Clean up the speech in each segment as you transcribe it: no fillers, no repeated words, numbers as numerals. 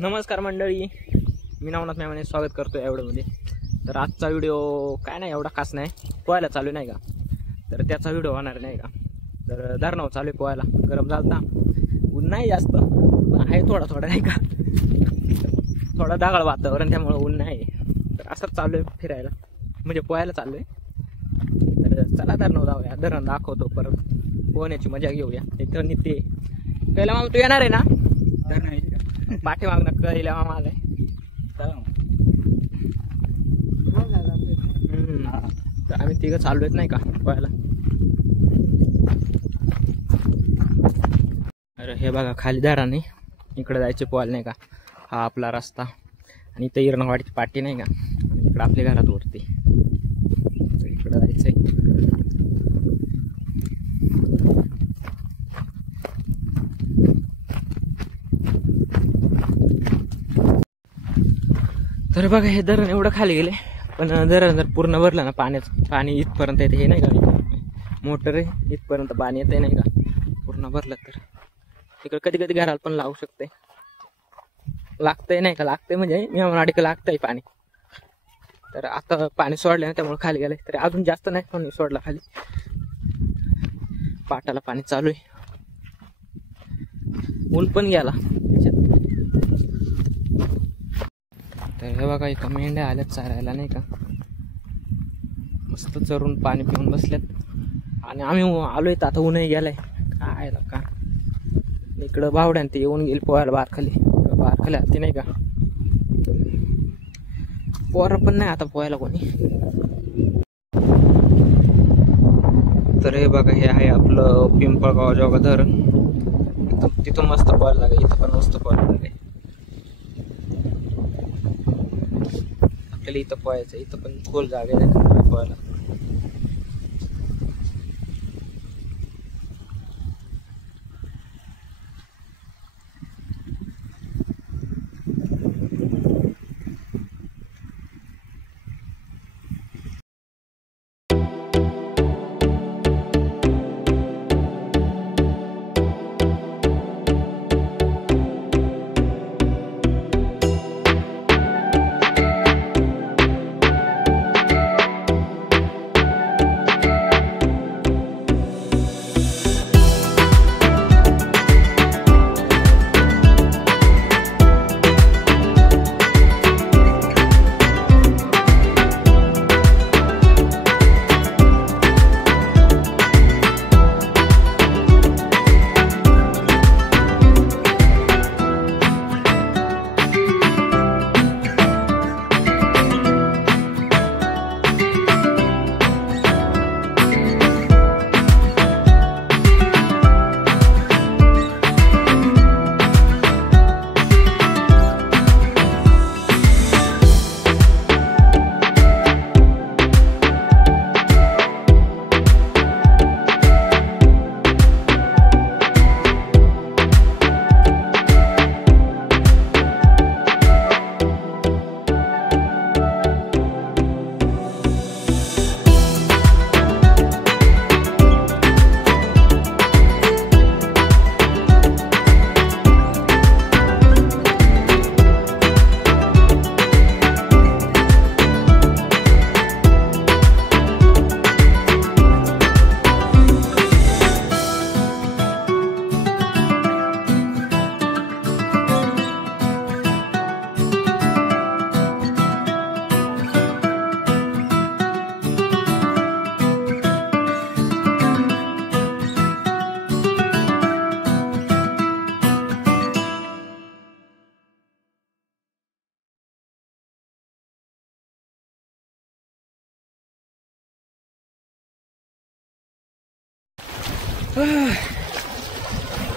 नमस्कार मंडळी, मी नवनाथ मॅमने स्वागत करतो या व्हिडिओमध्ये. तर आजचा व्हिडिओ काय नाही, एवढा खास नाही. पोहायला चालू नाही का, तर त्याचा व्हिडिओ होणार नाही का. तर धरणावर चालू आहे पोहायला. गरम झालता, ऊन नाही जास्त, पण आहे थोडा नाही का. थोडा ढगाळ वातावरण, त्यामुळे ऊन नाही. तर असंच चालू आहे फिरायला, म्हणजे पोहायला चालू आहे. तर चला धरणावर जाऊया, धरण दाखवतो, परत पोहण्याची मजा घेऊया. इथं निघते पहिला मामा, तू येणार आहे ना? पाठीमागणं कळल्या मामा आलाय. तर आम्ही तिघं चालू आहेत नाही का पोहायला. अरे हे बघा खाली धरण आहे, इकडे जायचे पोहायला नाही का. हा आपला रस्ता, आणि इथं इरणवाडीची पाटी नाही का, इकडं आपल्या घरात वरती. इकडं जायचंय. तर बघा हे धरण एवढं खाली गेले, पण धरण जर पूर्ण भरलं ना, पाणी इथपर्यंत येते. हे नाही का मोटर आहे, इथपर्यंत पाणी येते नाही का. पूर्ण भरलं तर तिकडे कधी कधी घराला पण लागू शकते. लागतंय नाही का, लागतंय म्हणजे मी म्हणाडी लागतंय पाणी. तर आता पाणी सोडलं ना, त्यामुळे खाली गेलंय. तरी अजून जास्त नाही, पण सोडला खाली. पाटाला पाणी चालू आहे, ऊन पण गेला. तर हे बघा एका मेंढ्या आल्यात चारायला नाही का, मस्त चरून पाणी पिऊन बसल्यात. आणि आम्ही आलोय तर आता ऊनही गेलाय काय का. इकडं बावड्यान ते येऊन गेली पोहायला बारखाली आलती नाही का. पोरं पण नाही आता पोहायला कोणी. तर हे बघा हे आहे आपलं पिंपळगाव जोगा धरण. तिथून मस्त पोहायला लागे, इथं पण मस्त पोहायला लागे. आपल्याला इथं पोहायचं, इथं पण खोल जागा नाही पोहायला.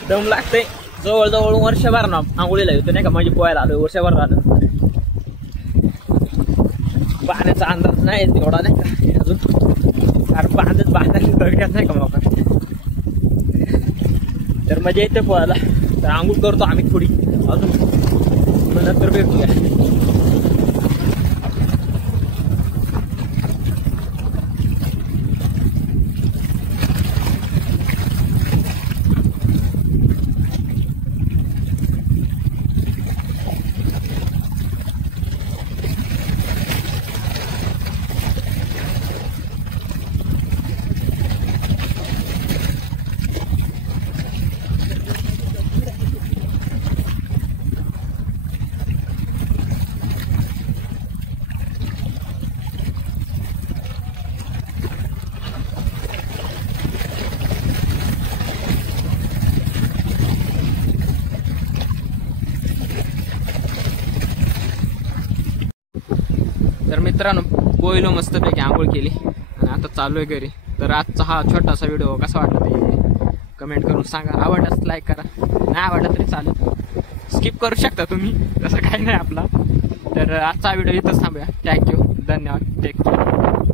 दम लागते. जवळजवळ वर्षभर ना आंघोळीला येतो नाही का, माझी पोहायला आलोय वर्षभर झालं. पाण्याचा अंदाज नाही तेवढा नाही का अजून, कारण बांधायला बघण्यात नाही का मग. तर मजा येते पोहायला. तर आंघोळ करतो आम्ही थोडी अजून, नंतर भेटूया. मित्रांनो पोहिलो मस्तपैकी आंघोळ केली आणि आता चालू आहे घरी. तर आजचा हा छोटासा व्हिडिओ कसा वाटला ते कमेंट करून सांगा. आवडल्यास लाईक करा, नाही आवडला तरी चालेल, स्किप करू शकता तुम्ही, तसं काही नाही आपला. तर आजचा व्हिडिओ इथंच थांबूया. थँक्यू, धन्यवाद, टेक केअर.